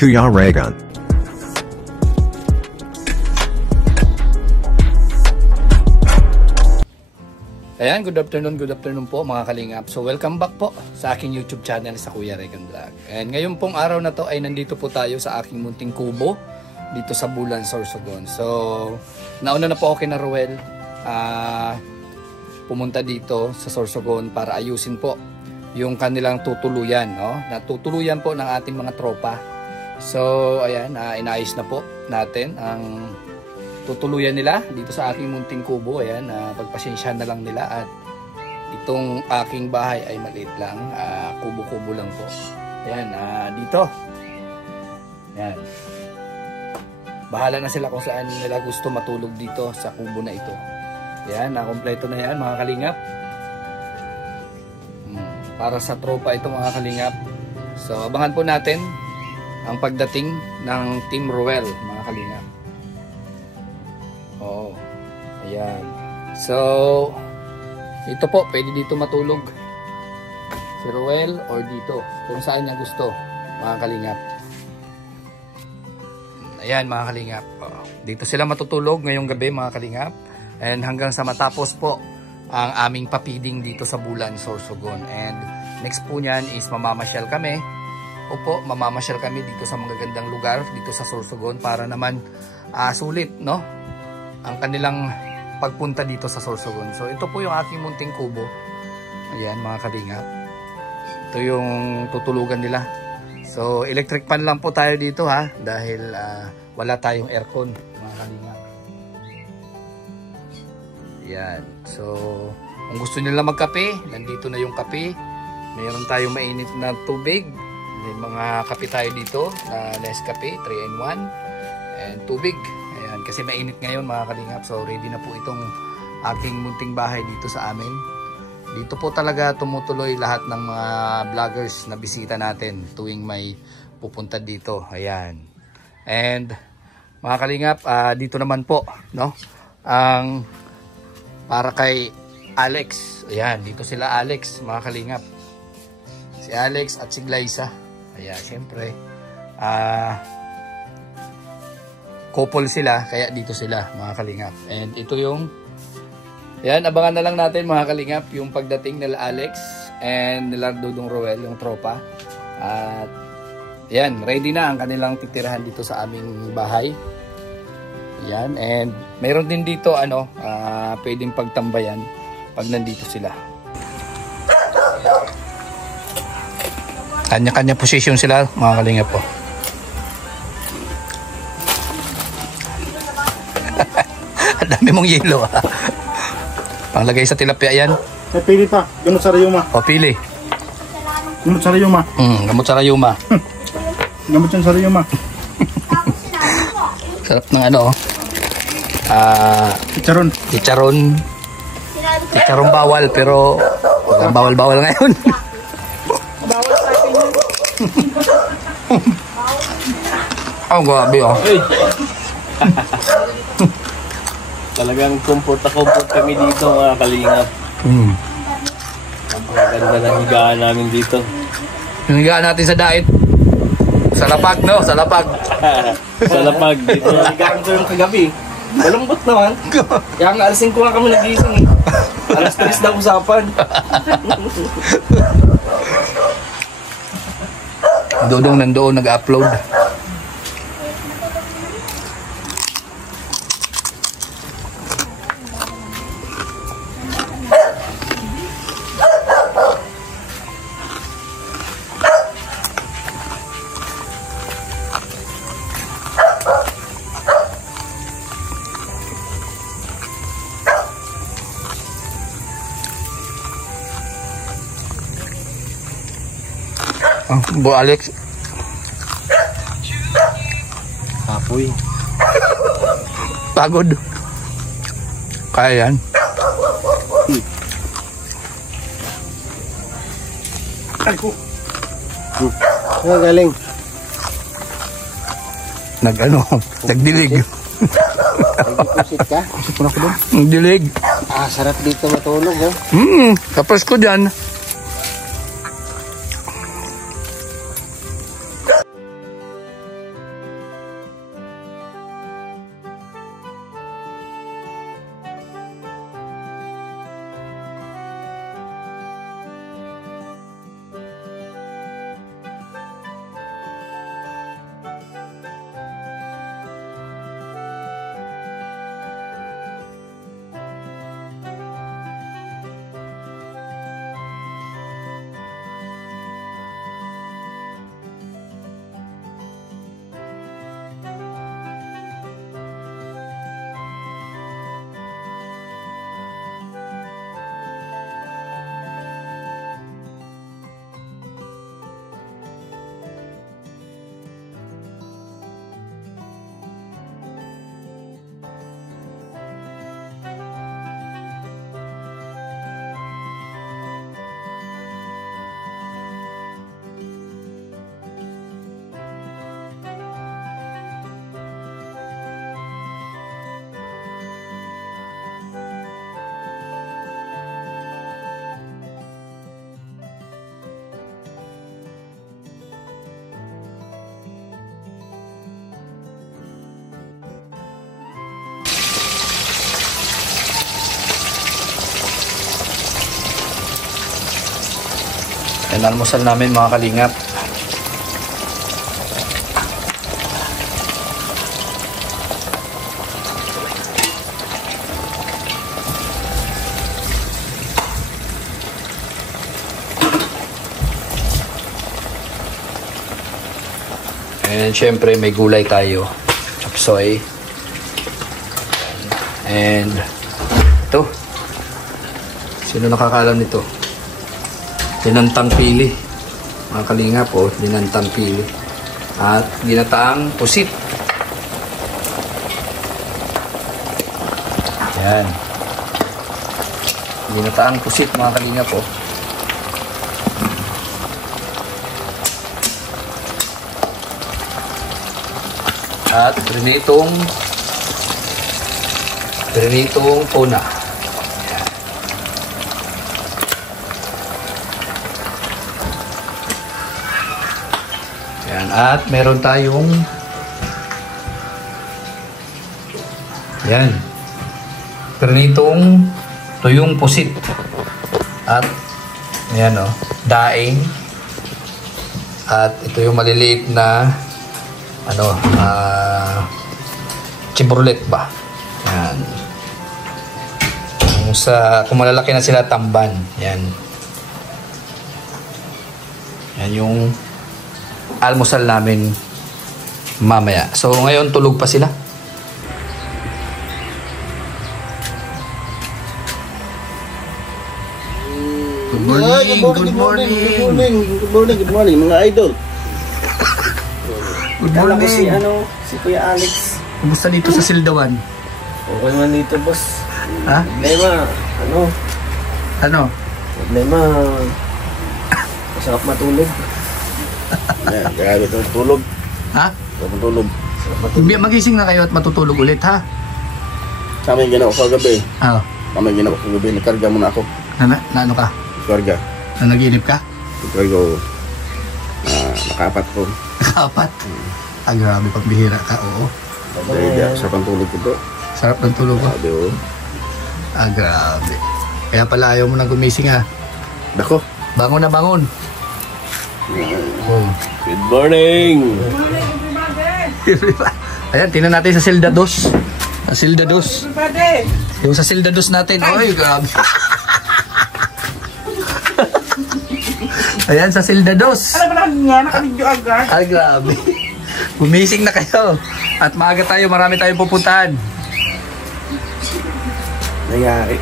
Kuya Raygun. Ayan, good afternoon po mga kalingap. So welcome back po sa aking YouTube channel sa Kuya Raygun Vlog. And ngayon pong araw na to ay nandito po tayo sa aking munting kubo dito sa Bulan, Sorsogon. So nauna na po ako kina Ruel pumunta dito sa Sorsogon para ayusin po yung kanilang tutuluyan, no? Natutuluyan po ng ating mga tropa. So ayan, inayos na po natin ang tutuluyan nila dito sa aking munting kubo. Ayan, pagpasensyahan na lang nila at itong aking bahay ay maliit lang, kubo-kubo lang po. Ayan, dito. Ayan. Bahala na sila kung saan nila gusto matulog dito sa kubo na ito. Ayan, nakompleto na yan mga kalingap. Para sa tropa ito mga kalingap. So abangan po natin ang pagdating ng Team Ruel mga kalingap. Oo. Ayan. So, ito po, pwede dito matulog si Ruel or dito, kung saan niya gusto, mga kalingap. Ayan, mga kalingap. Dito sila matutulog ngayong gabi, mga kalingap. And hanggang sa matapos po ang aming papiding dito sa Bulan, Sorsogon. And next po niyan is mamamasyal kami. Opo, mamamasyal kami dito sa magagandang lugar, dito sa Sorsogon, para naman sulit, no? Ang kanilang pagpunta dito sa Sorsogon. So ito po yung aking munting kubo. Ayan mga kalingap. Ito yung tutulugan nila. So electric fan lang po tayo dito ha. Dahil wala tayong aircon mga kalingap. Ayan. So kung gusto nila magkape, nandito na yung kape. Mayroon tayong mainit na tubig. May mga kape tayo dito na Nescafe 3-in-1 and tubig. Kasi mainit ngayon mga kalingap. So ready na po itong aking munting bahay dito sa amin. Dito po talaga tumutuloy lahat ng mga vloggers na bisita natin tuwing may pupunta dito. Ayan. And mga kalingap, dito naman po, no? Ang para kay Alex. Ayan, dito sila Alex mga kalingap. Si Alex at si Glyza. Ayan, syempre couple sila, kaya dito sila mga kalingap. And ito yung, yan, abangan na lang natin mga kalingap yung pagdating nila Alex and nila Dudong Ruel, yung tropa. At yan, ready na ang kanilang titirahan dito sa aming bahay. Yan, and mayroon din dito pwedeng pagtambayan pag nandito sila. Kanya-kanya position sila mga kalingap po. Dami mong yelo ha. Panglagay sa tilapia yan. May pili pa. Gamot sa rayuma. O pili. Gamot sa rayuma. Gamot sa rayuma. Gamot yan sa rayuma. Sarap ng chicharon. Chicharon bawal pero walang bawal-bawal ngayon. Bawal sa atin yun. Oh, grabe oh. Talagang comfort kami dito mga kalingap. Napakaganda ng higaan namin dito. Yung higaan natin sa daet. Sa lapag, no? Sa lapag. Sa lapag dito. Higaan ko yung kagabi. Malambot naman. Kaya nga alas 5 nga kami nagising eh. Alas 3 na usapan. Dodong nandoon nag-upload. Bo Alex. Apoy. Pagod. Kaya yan. Ay ko. Galing. Nagdilig. Nagdipusit ka? Kasi po na ko doon. Nagdilig. Sarap dito matulog ha. Kapos ko dyan. Yan almusal namin mga kalingap. And syempre may gulay tayo. Chop suey. And ito. Sino nakakaalam nito? Ginantang pili. Mga kalingap po, ginantang pili. At ginataang pusit. Yan. Ginataang pusit mga kalingap po. At prinitong tuna. Yan. At meron tayong yan. Prinitong tuyong pusit. At ayan o, daing. At ito yung maliliit na chevrolet ba? Yan. Kung malalaki na sila, tamban. Yan. Yan yung almusal namin mamaya. So, ngayon tulog pa sila. Good morning, good morning. Good morning, mga idol. Good Kala ko morning. si Kuya Alex. Kumusta dito sa Sildawan? Okay man dito, boss. Ha? Problema, problema, masarap matulog. Yan, grabe ito tulog. Ha? Masarap matulog. Magising na kayo at matutulog ulit, ha? Kami ginawa ko kagabi. Ah, Kami ginawa ko kagabi. Nakarga muna ako. na ano ka? Nakarga. Na naginip ka? Nakarga ko. Nakaapat ko. Nakapat? Ah, grabe, pagbihira ka, oo. Sarap ang tulog ko to. Sarap ng tulog ko. Sabi ko. Ah, grabe. Kaya pala ayaw mo na gumising, ha? Dako. Bangon na bangon. Oh. Good morning! Ayan, tingnan natin sa Silda 2. Sa Silda 2. Yung sa Silda 2 natin. Oy, grabe. Ayan, sa Silda 2. Alam mo na niya, nakabidyo agad. Ah, grabe. Gumising na kayo. At maaga tayo, marami tayong pupuntahan. Nangyari.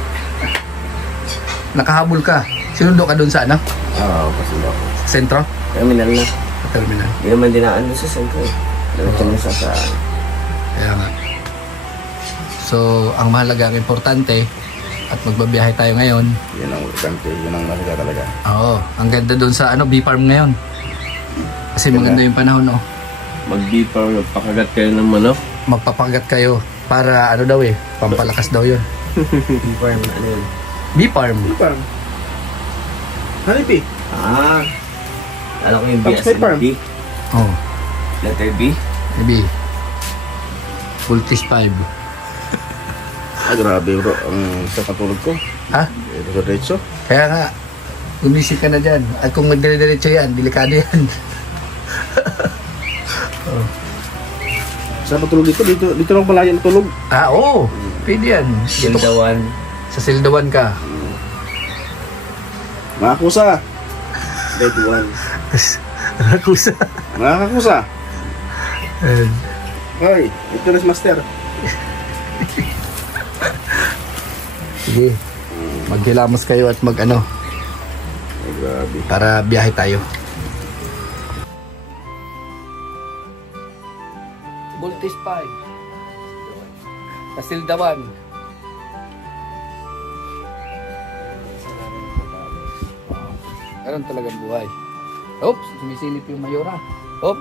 Nakahabol ka. Sinundo ka dun sa ano? Oo, pasin ako. Sentro? Terminal na. Sa terminal. Hindi naman dinaan doon sa sentro eh. Diretso na sa saan. Kaya nga. So, ang mahalaga, ang importante, at magbabiyahe tayo ngayon. Yan ang importante. Yan ang mahalaga talaga. Oo. Ang ganda dun sa B-Farm ngayon. Kasi maganda yung panahon, no? Mag-beeper, magpakagat kayo ng manok. Magpapagat kayo para ano daw pampalakas daw yun. Beeper, ano yun? B-Farm. Farm. Hanipi. Alam ko yung B Tapos as may in farm. B. Oh, Letter B. maybe. Voltage 5. Grabe bro, ang sa patulog ko. Ha? Ito sa diretso. Kaya nga, gumising ka na dyan. At kung magdire-diretso yan, delikado yan. Sa patulog dito lang pala yan tulog. Ah, oo. Pwede yan. Dito, Sildawan. sa Sildawan ka. Mga kusa. Grade 1. Rakusa. Mga kakusa. And, Hoy, ito na si Master. sige. Maghilamos kayo at mag-ano. Grabe. Para biyahe tayo. Voltage 5. Sa Sildawan. Ganun talagang buhay. Oops, sumisilip yung mayora. Oop.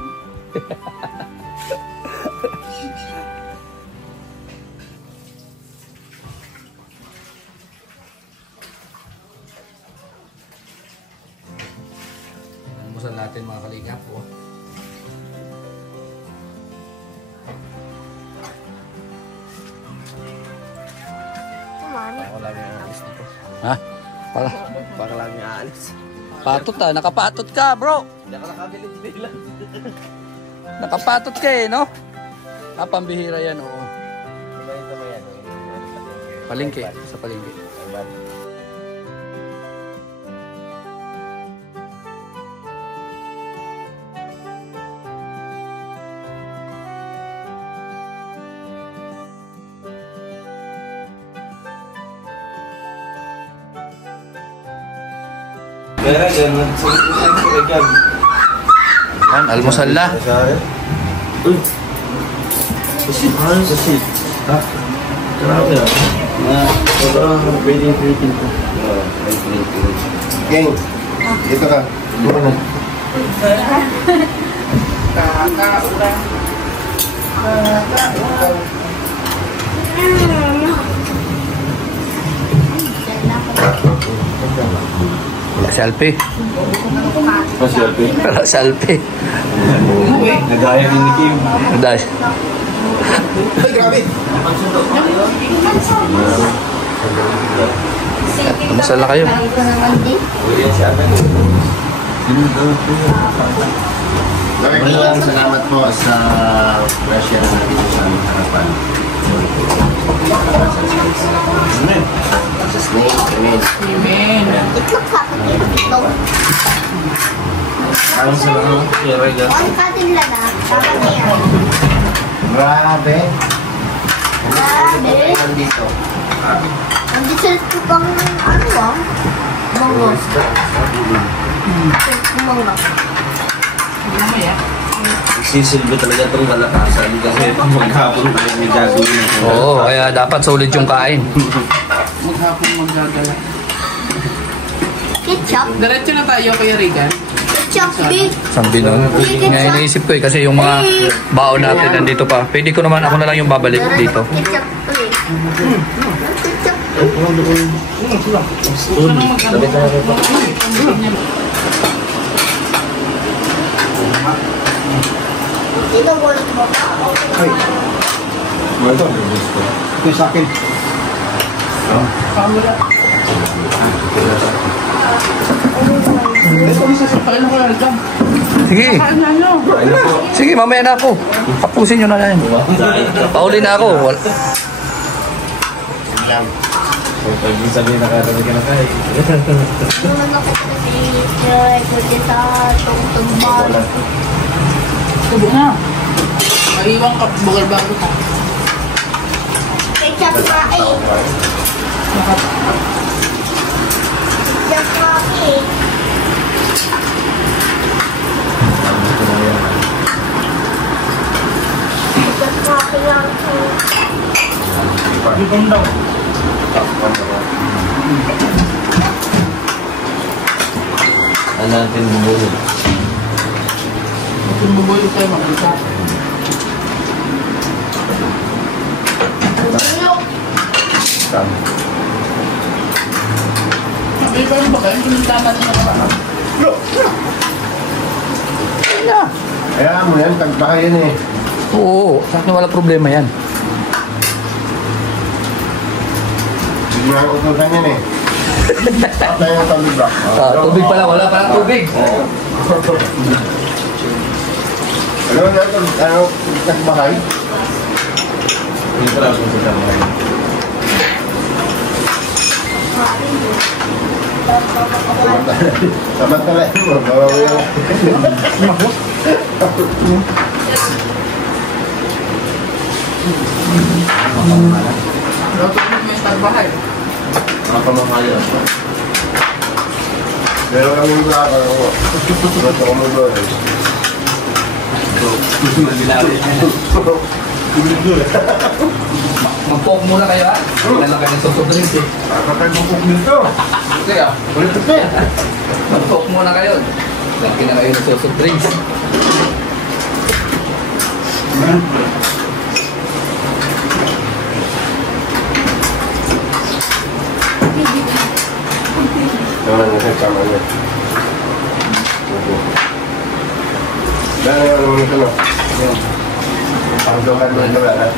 Almusal natin mga kalingap. Oh. Para lang yung aalis dito. Ha? Para, Para lang yung aalis. Patot nakapatot ka bro. Hindi ako nakabilit-bilang. Nakapatot ka eh, no? Pambihira yan, oo. Palengke, sa palengke. Almusal na. Gang, dito ka. Dito na. Wala si Alpi. Selfie. Wala si Alpi. Nagaya din ni Kim. Dahil. Ay, grabe. Almusal na kayo. Maraming salamat po sa pressure na dito sa aming harapan. Amen. Sa snake, amen. Ang salamat. Kira yan. Grabe. Grabe. Nandito. Nandito ko pang ano Mango. Mango. Sisilbi talaga itong malakasan kasi maghapon tayo may gagawin. Oo, kaya dapat solid yung kain. Maghapon magdadala. Ketchup. Diretso na tayo, Kuya Regan. Ketchup, babe. Sabi nun. Nga iniisip ko eh, kasi yung mga baon natin nandito pa. Pwede ko naman, ako na lang yung babalik dito. Ketchup, babe. Ketchup. Sabi tayo ito. Ito, wala mo ba? Ito. Ito sa akin. Pakailan ko yan dyan. Sige. Sige, mamaya na ako. Tapusin nyo na yan. Pauli na ako. Pag sabihin nakatabi ka na tayo. Naman ako kasi try ko din sa tungtungban. Tubo na. Maiwang ka, bugal bago ka. Ketchup nga eh. Ketchup nga eh. Ketchup nga lang eh. Ibang daw. Ano natin bubulog? Kung bubulog tayo makita. Iba rin ba kayo? Yung tama na nakaraan. Kaya mo yan, tagbahay yan eh. Oo, sa akin wala problema yan. Hindi na utusan yan eh. Patay yung tabi ba? Tubig pala, wala palang tubig. Ano na ito? Ano? Tagbahay? Hindi pala kung sa tamay. Samantala mo, bawawi yung... Pero tulog mo yung tarbahay. Mga pamamaya. Pero lang yung lakad ako. Gusto ko mo doon eh. Mag-poke muna kayo ha. Kailan kayo nagsusubdrinks eh. Kakay mo kong nito. Sige ah. Ulit ito eh. Mag-poke muna kayo. Laki na kayo nagsusubdrinks. Naman na sa sama niya. Dahil yung naman ito no. Pangdokan mo ito lahat.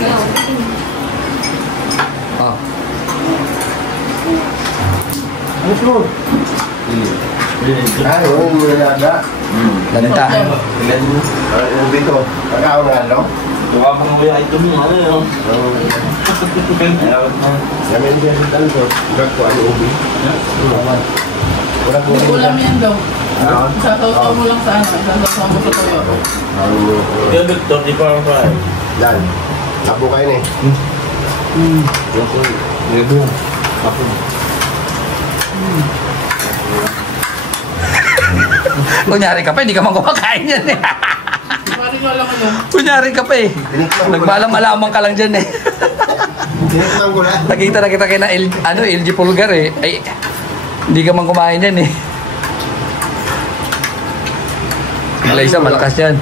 Ah. Ano mo? Ah, yung nilaga. Ganita. Ubi to. Pagkaon nga, no? Tuwa mo nga ito mo, ano yun? Yamin siya si Tanto. Gag ko ano ubi. Wala ko May ulam yan daw. Ah. Sasaw-saw mo lang sa ano. Sasaw mo sa toyo. Kaya Victor, di pa ako pa. Yan. Labo kayo na eh. Ako. Kunyari ka pa, hindi ka man kumakain yan eh. Parang wala ko yun. Kunyari ka pa eh. Nagmalam-alaman ka lang dyan eh. Tinitang ko na. Nakita na kita kay na LG Pulgar eh. Ay, hindi ka man kumain yan eh. Malaysia, malakas yan.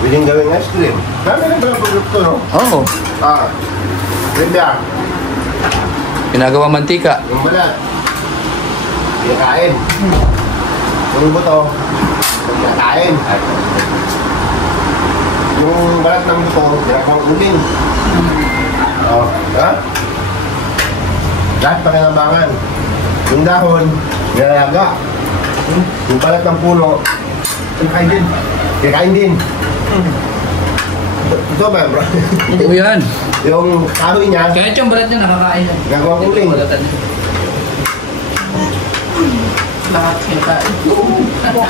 Pwedeng gawing ice cream. Dami na pala produkto, no? Oo. Ah. Ganda. Pinagawa mantika. Yung balat. Pinakain. Yung buto. Pinakain. Yung balat ng buto, pinakang uling. Oh, ha? Lahat pakinabangan. Yung dahon, nilalaga. Yung balat ng puno, pinakain din. Pinakain din. Ito ba, bro? Oo yan. Yung kahoy niya, Kahit yung balat niya nakakain yan. gagawa kong uling. Lahat kita.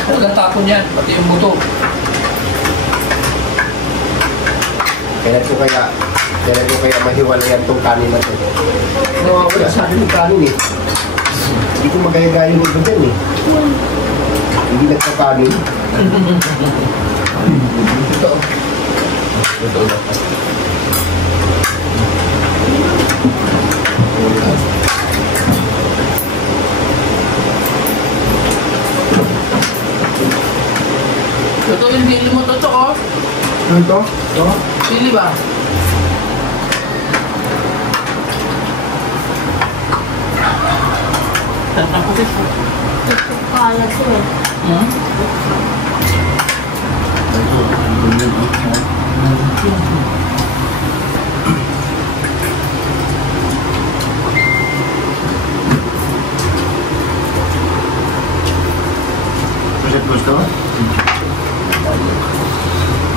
Walang tapon yan. Pati yung buto. Kailan ko kaya mahiwalayan tong kanin na ito. Wala sa akin yung kanin eh. Hindi ko magaya-gaya yung iba dyan eh. Hindi nagkakanin. Ito yung dili mo totoo. Ano ito? Dili ba? Kalat sila. Hmm? Gusto?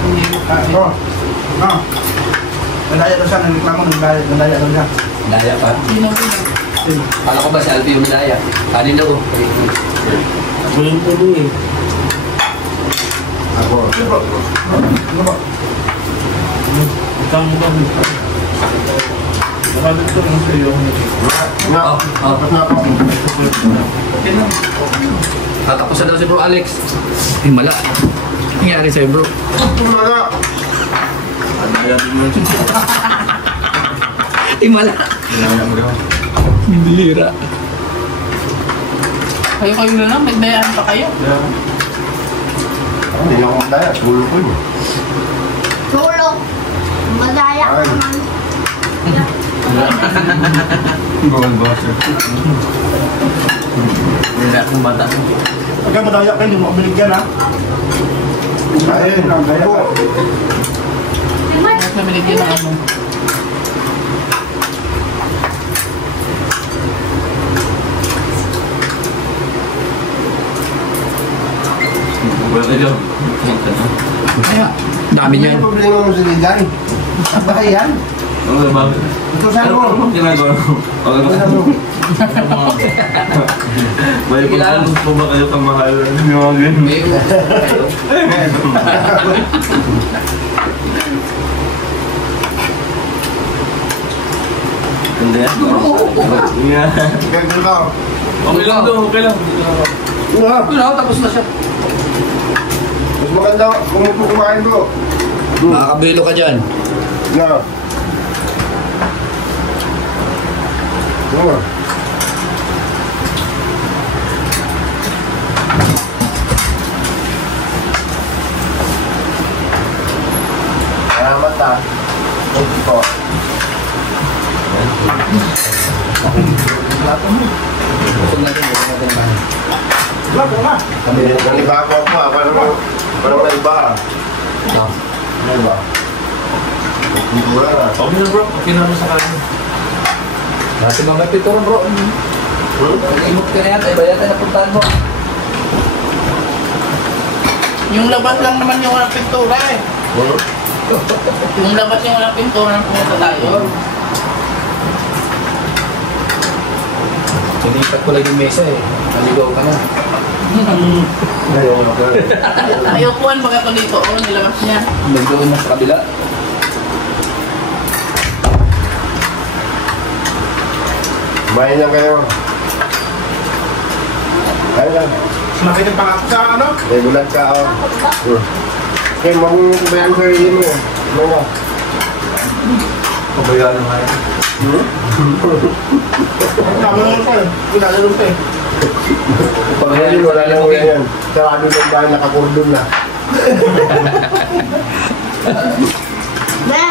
Hindi mo kain. Nalaya daw siya, nagreklamo, nalaya daw siya. Daya pa. Hindi na ulam. Kala ko ba si Alfie yung daya? Kanin daw. Ako yung tulo eh. Ako. Ano ba? Isang ba? Nakalit ko lang sa iyo. Nga, tapos na ako. Okay lang. Tatapos na daw si Bro Alex. Ay, mala. Nangyari sa'yo, bro. Tumala. Kaya din mo siya. Ay, mala. Hindi hira. Kayo na lang. Nagdayaan pa kayo. Hindi na ako magdaya. Sulo ko yun. Tulog. Madaya ka naman. Hindi akong bata. Pagka madaya kayo, hindi mo binigyan ha. Ayun. Ako. Bakit na binigyan ng ano? Wala yun. Kaya, Dami Ano niyan. yung problema mo sa ligan? Ang bahay yan. Ano ba? Ito saan mo? Ano ginagawa mo? Ano saan mo? May pagkakas po ba kayo kamahal? Yung mga ganun. Hindi. Yeah. Ganyan ka. Okay lang daw, okay lang. Nga. Ano, tapos na siya. Mas maganda kung kumain ko. Makakabilo ka dyan. Nga. Nga. Salamat ah. Thank you po. Gusto natin, gusto natin naman. Wala po na. Naliba ako ah. Parang naliba ah. Naliba. Hindi wala na. Okay na bro, okay na sa kanya. Dati mga pituron, bro. Imot ka na yata, iba yata napuntahan mo. Yung labas lang naman yung walang pintura eh. Yung labas yung walang pintura ng pumunta tayo. Sinipat ko lang yung mesa eh. Naligaw ka na. Ayukuan baga ito dito, oh, nilabas niya. Naligaw mo sa kabila. Kumain lang kayo. Kaya lang. Nakita pa ako sa ano? Regular ka, oh. Kaya magbayan ko rin mo. Ano ba? Pabayaan na nga yan. Tama naman ko eh. Pinalaro ko eh. Pag-alin, wala lang ko yan. Sarado ng bahay, nakakurdon na. Be!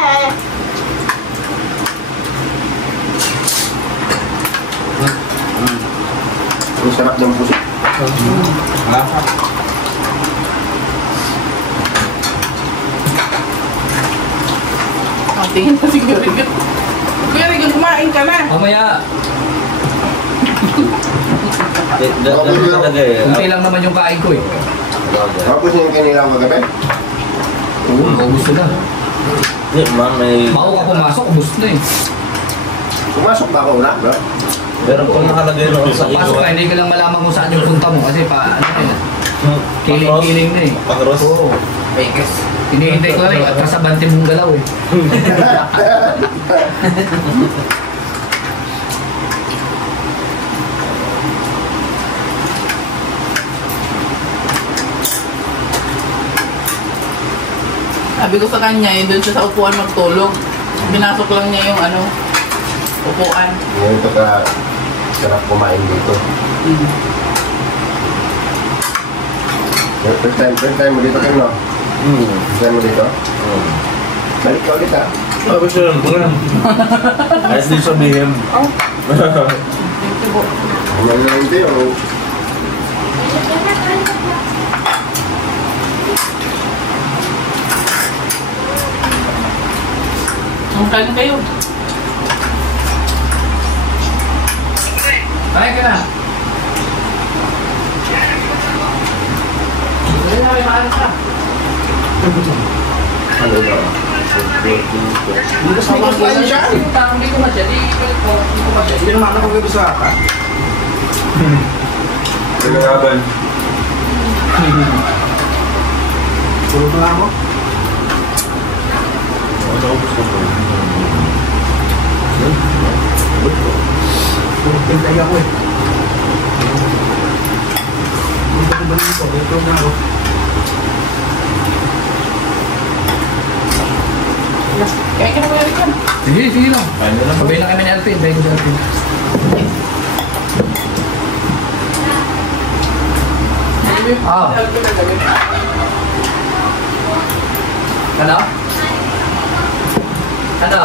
Ang sarap ng puso. Ang tingin na si Kuya Rigon. Kuya Rigon, kumain ka na. Mamaya, Talaga eh. kunti lang naman yung kain ko eh. Tapos yung kanilang kagabi. Oo, gusto na. Hindi, ma'am, may... Bago ka pumasok, gusto na eh. Pumasok ba ako una, bro? Meron pang nakalagay noon sa Pasok ka, hindi ka lang malaman kung saan yung punta mo kasi pa, ano eh. Kiling-kiling na eh. Pag-ross. Oo. Hinihintay ko rin at kasabante mong galaw eh. Sabi ko sa kanya, yun doon siya sa upuan magtulog. Binasok lang niya yung ano, upuan. Ngayon ito ka sarap kumain dito. First time mo dito kayo, no? First time mo dito? Balik ka ulit, ha? Sabi siya, bukan. Ayos din sabihin. Ano na rin ito yung... Ang kain kayo. Kain ka na. Hindi na, may maalas ka. Ano ba? Hindi ko sa mga kain siya. Hindi ko masya, hindi ko masya. Hindi naman ako kagabi sa ka. Pinagaban. Tulog na ako. Ano ko gusto ko? Pintay ako eh. Hindi ko ba nito? Tulog na ako. Kaya ka na Kuya Rigon. Sige, sige lang. Ano lang? Sabay na kami ni Alpin, bago si Alpin. Ah. Ano? Ano?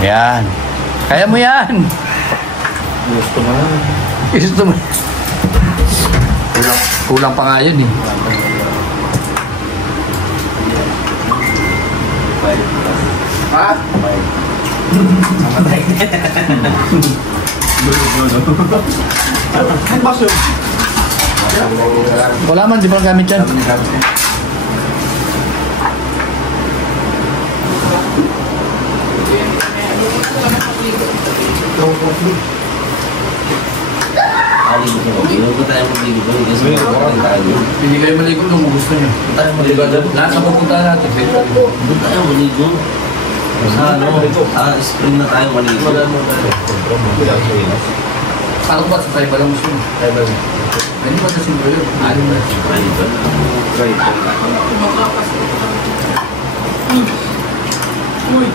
Yan. Kaya mo yan. Gusto mo na. Gusto mo. Kulang pa nga yun eh. Ha? Ang baso yun. Wala man, di ba gamit yan? Hindi ko tayo magligo. Kasi tayo. Hindi kayo maligo nung gusto nyo. Tayo magligo. Nasa pupunta natin. Doon tayo maligo. Sa ano? Sa spring na tayo maligo. Paano ba sa tayo balang gusto nyo? Hindi ba sa simple yun? Alim ba? Uy.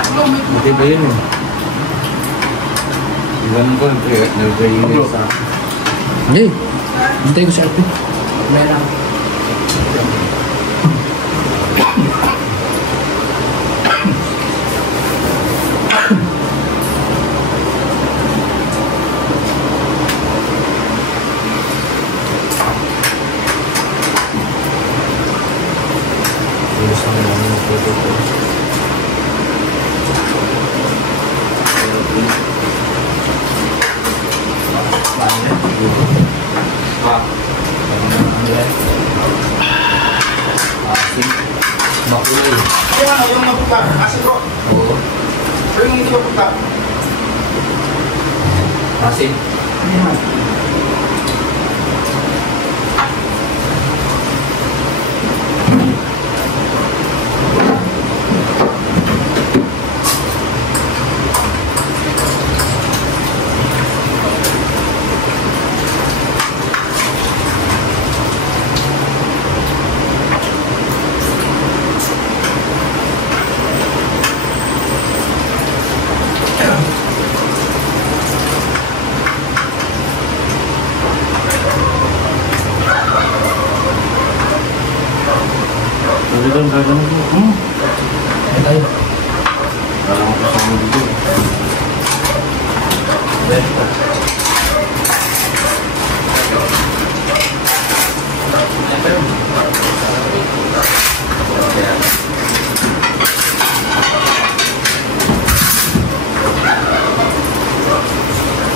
Ikaw may Hindi ba yun eh? Ganun ko, nag-rainis sa... Hindi. Hintay ko si Alpin. May lang. yung ano, yung mapunta. Asin bro. Oo. Pero yung hindi mapunta. Asin. Hindi naman. Ay tayo.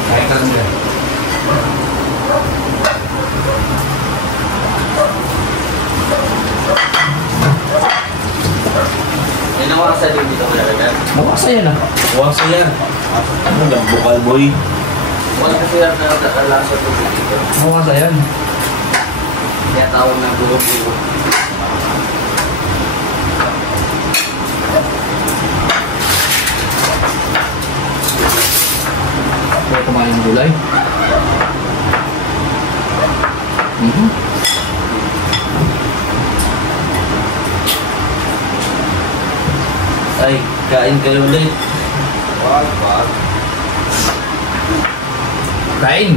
Kaya ka lang nila. Yan ang mga saling dito kaya agad. Mabasa yan ah. Huwag sila. Ano lang, bukal boy. Wala kasi yan na nalasa ko dito. Mabasa yan. Kaya tawag ng buko-buko. Kaya kumain ng gulay. Ay, kain kayo ulit. Wag. Kain!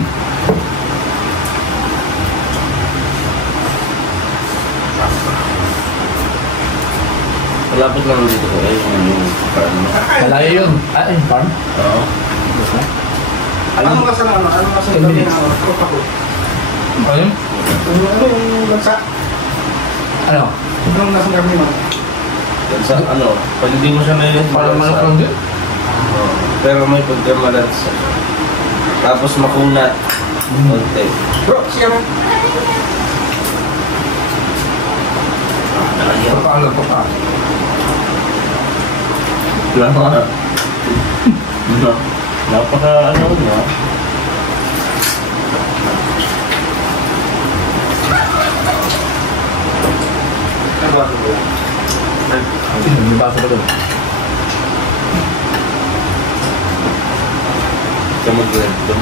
Malapit lang dito ko eh. Yung farm mo. Malayo yun. Ah, yung farm? Oo. Ano ka sa ano? Ano ka sa Ten minutes. tropa ko? Ayun? Ano yung bansa? Ano? Anong nasa kami mo? Sa ano, pag hindi mo siya nailit, Parang manok lang din? Oo. Pero may pagkamalansa. Tapos makunat. Okay. Bro, siya mo. Papaalam ko pa. Napaka ano na. May baso ba doon? Ito mag-grab doon.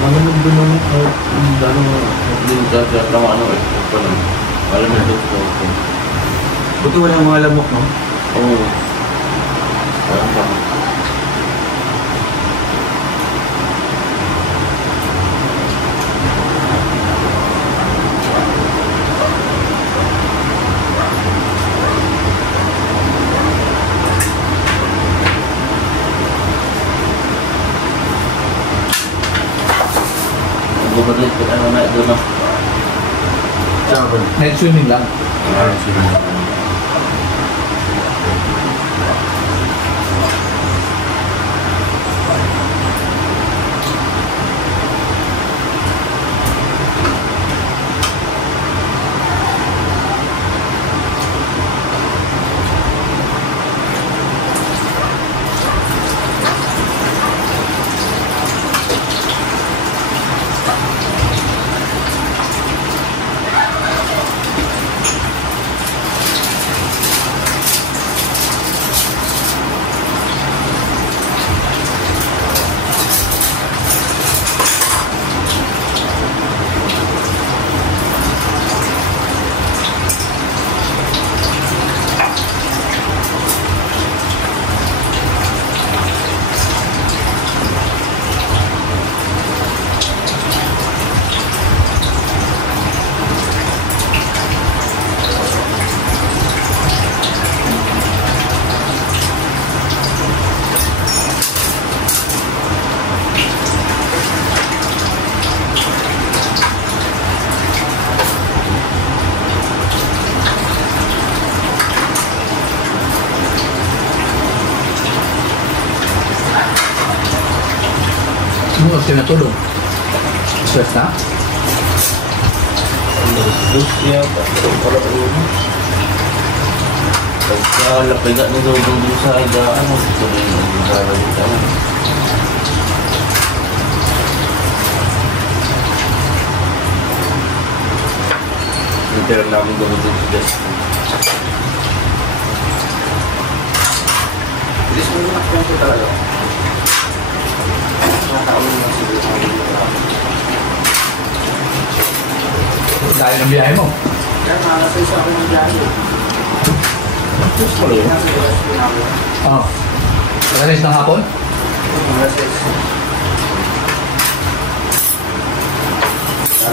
Malamig doon ang hindi magkakak lang ano eh. Malamig doon ko. Buti wala mga lamok, no? Oo. Parang tama. Bumalik ka na na doon. Night swimming lang. Ano kasi natulog? Stress na? Pagkalapigat na daw doon sa idaan, ito rin ang gagawin. Literal namin gamitin sa desk. Bilis mo na kung ito talaga. Nakakaulong na siguro namin. Dahil ng biyahe mo. Kaya nakakasay sa akin ng biyahe. Gusto mo yun? Oo. Alas ng hapon? Ano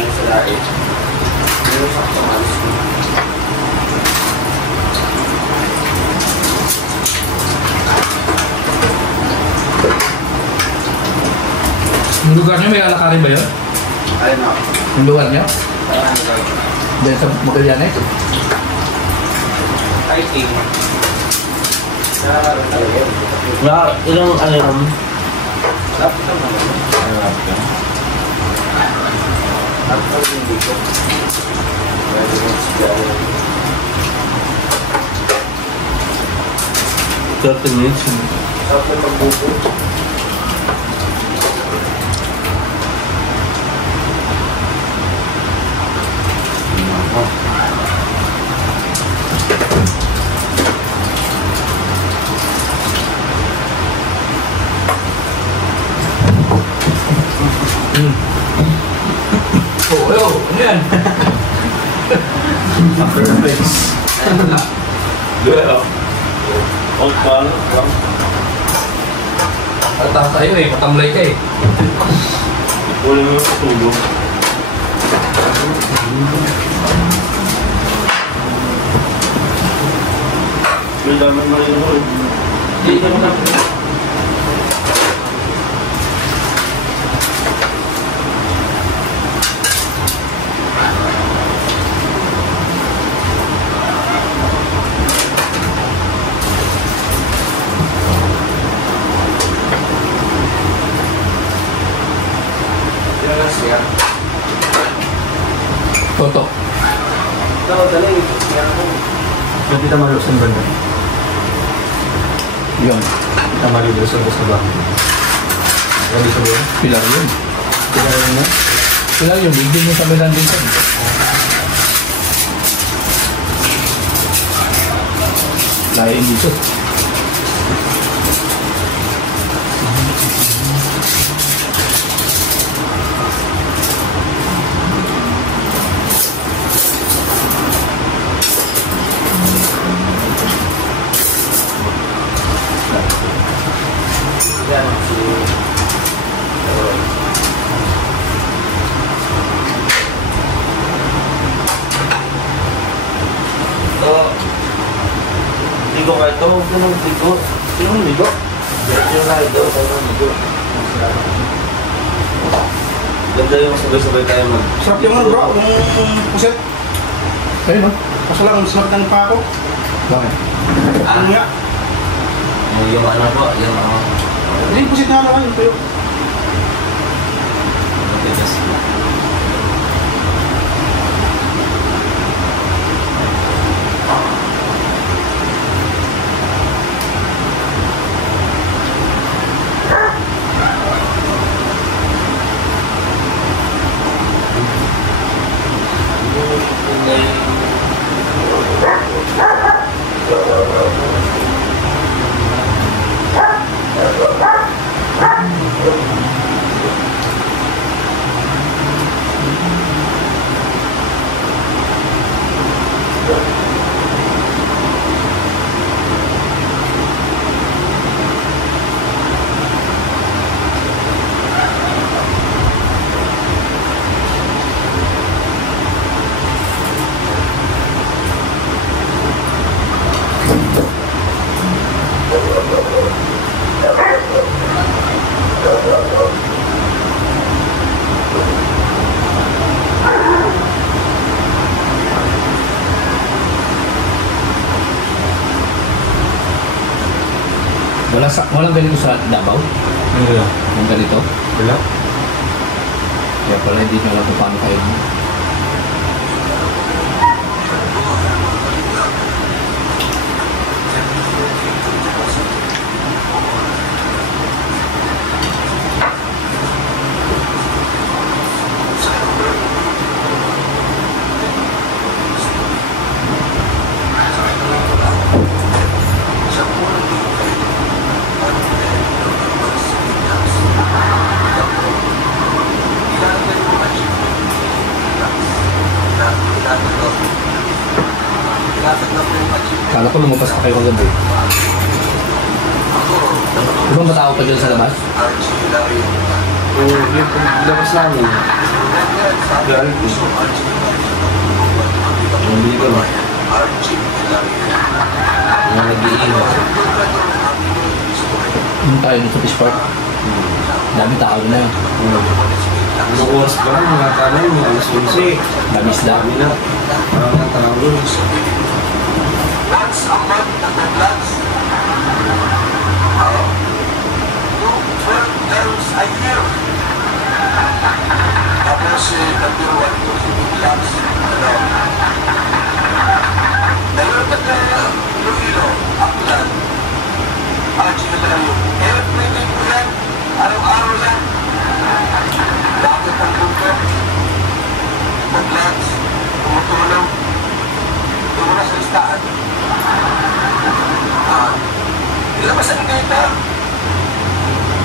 sa lahat? Pero sa kamalis ko. Yung lugar niyo may lalakarin ba yun? Ayun na. Yung lugar niyo? Ayan na. Dahil sa Magallanes? I think. Na ilang alam? Lapit naman. Lapit ka. Lapit naman yung dito. Pwede mo siya. 30 minutes. Sarap na pagbuko. Oh, hello! Ano yan? After the place. Duelo. Old ball. Tatas tayo eh, matamlay ka eh. Wala mo yung tulong. May dami mo rin ako. Hindi naman ako. Toto. Yung kita malo sa banda. Yun. Kita malo doon sa bus na ba? Sabi sa buwan? Pilar yun. Kita rin mo? Pilar yun. Bigyan mo sa Milan din sa. Lain dito. Yan. So, ligo ka ito. Huwag ka nang ligo. Yung ligo? Yung ligo. Huwag nang ligo. Ganda yung sabay-sabay tayo mag... Sarap yung ano bro, yung puset. Ayun no? Kaso lang, sarap ng pa ako. Bakit? Ano nga? Yung ano po, yung ano... Hindi yung puset nga naman, yung tuyo. Matigas. Walang ganito sa Davao? Ano lang? Yung ganito. Wala? Kaya pala hindi nyo alam kung paano kayo mo. Kala ko lumabas pa kayo kagabi. Di ba matao pa dyan sa labas? Oo, yung labas namin. Reality. Yung dito ba? Yung nag-iiwas. Yung tayo dito sa fish park. Dami tao na yun. Anong oras pa lang, mga tanay, mga alas 11. Dami isda. Dami na. Parang natanaw doon. Once a month na vlogs. 12 times a year. Tapos nagturuan ko sa vlogs. Ngayon na Iloilo, Aklan. Actually lang yun. Everyday ko yan. Araw-araw yan. Bakit ang punto? Mag-vlogs. Tumutulong. Tumula sa listahan. Ilabas ang data.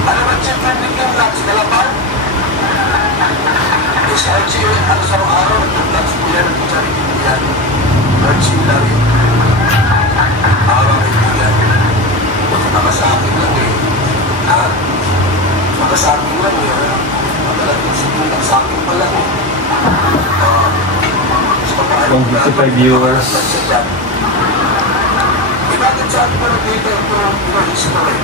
Ano ba children din yung vlogs na laban? Is RG, ano sa araw, nag-vlogs po yan, nag-charity po yan. RG lang yun. Araw ito yan. Baka sa akin lang eh. Baka sa akin lang eh. Magalang sa akin pa lang eh. 55 viewers. Bakit sa akin pa rin dito ito history?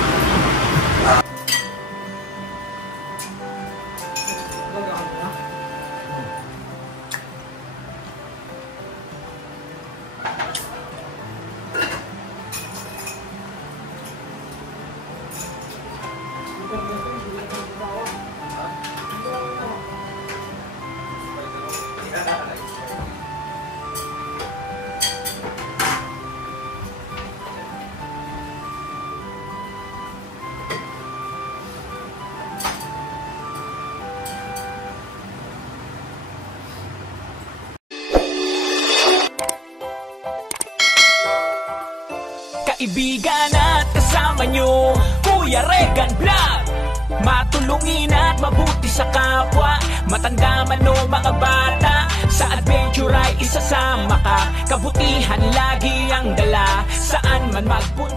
Kaibigan at kasama nyo, Kuya Regan Vlog. Matulungin at mabuti sa kapwa, matanda man o mga bata. Sa adventure ay isasama ka, kabutihan lagi ang dala. Saan man magpunta